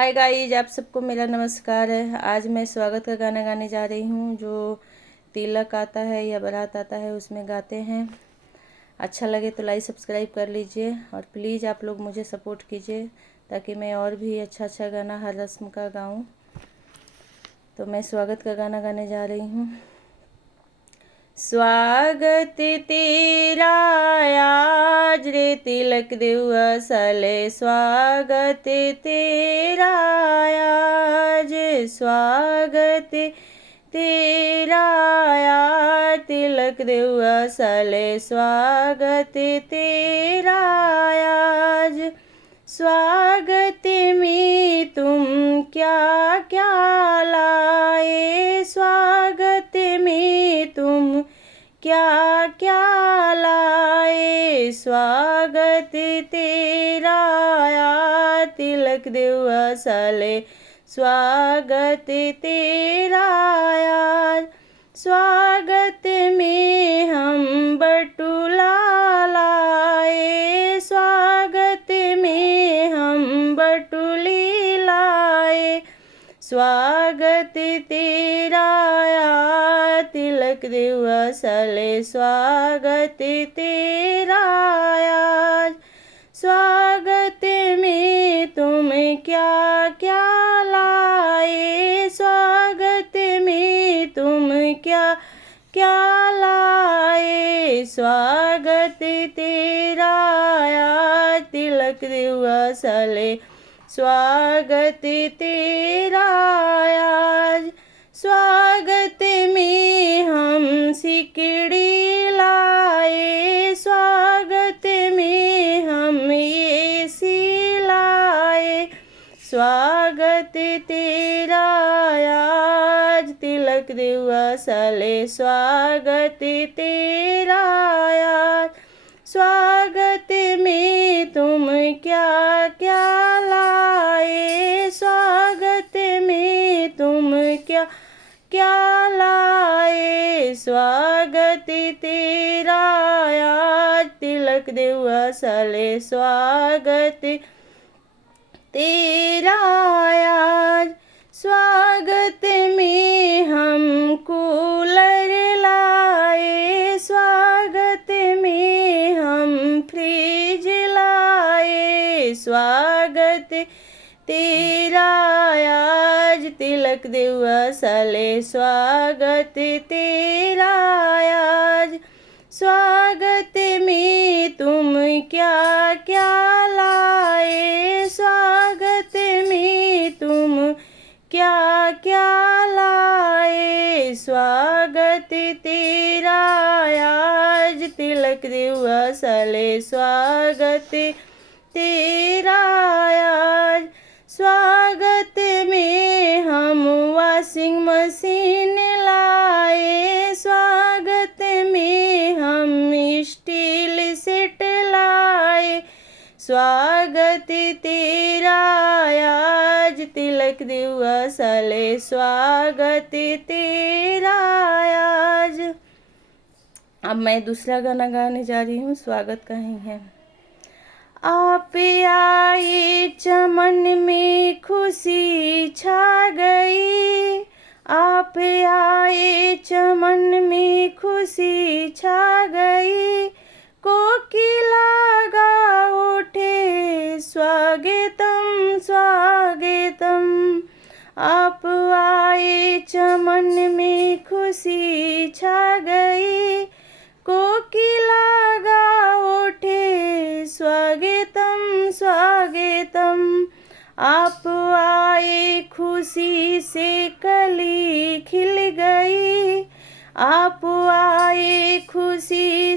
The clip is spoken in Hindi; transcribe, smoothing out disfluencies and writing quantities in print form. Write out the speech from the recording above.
हाय गाइज, आप सबको मेरा नमस्कार है। आज मैं स्वागत का गाना गाने जा रही हूँ जो तिलक आता है या बारात आता है उसमें गाते हैं। अच्छा लगे तो लाइक सब्सक्राइब कर लीजिए और प्लीज़ आप लोग मुझे सपोर्ट कीजिए ताकि मैं और भी अच्छा गाना हर रस्म का गाऊँ। तो मैं स्वागत का गाना गाने जा रही हूँ। स्वागत तेरा आज रे तिलक दिवसले, स्वागत तेरा आज, स्वागत तेरा आज तिलक दिवसले, स्वागत तेरा आज। स्वागत में तुम क्या क्या लाए, स्वागत में तुम क्या क्या लाए, स्वागत तेरा आया तिलक दिवसले, स्वागत तेरा आया। स्वागत में हम बटुला लाए, स्वागत में हम बटुली लाए, स्वागत तेरा आया तिलक दिवसले, स्वागत तेरा आया। स्वागत में तुम क्या क्या लाए, स्वागत में तुम क्या क्या लाए, स्वागत तेरा आया तिलक दिवसले, स्वागत तेरा आज। स्वागत में हम सिकड़ी लाए, स्वागत में हम ये सिलाए, स्वागत तेरा आज तिलक दिवसले, स्वागत तेरा आज। स्वागत में तुम क्या क्या लाए, स्वागत में तुम क्या क्या लाए, स्वागत तेरा आज तिलक दिवसले, स्वागत तेरा आज। स्वागत में हम कूलर लाए, स्वागत में हम फ्रिज लाए, स्वागत तेरा आज तिलक दिवसले, स्वागत तेरा आज। स्वागत में तुम क्या क्या लाए, स्वागत में तुम क्या क्या लाए, स्वागत तेरा आज तिलक दिवसले, स्वागत तेरा आज। स्वागत में हम वॉशिंग मशीन लाए, स्वागत में हम स्टील सेट लाए, स्वागत तेरा आज तिलक दिवसले, स्वागत तेरा आज। अब मैं दूसरा गाना गाने जा रही हूँ, स्वागत का ही है। आप आए चमन में खुशी छा गई, आप आए चमन में खुशी छा गई, कोकिला गा उठे स्वागतम स्वागतम, आप आए चमन में खुशी छा गई, कोकिला गा उठे स्वागतम स्वागतम, आप आए खुशी से कली खिल गई, आप आए खुशी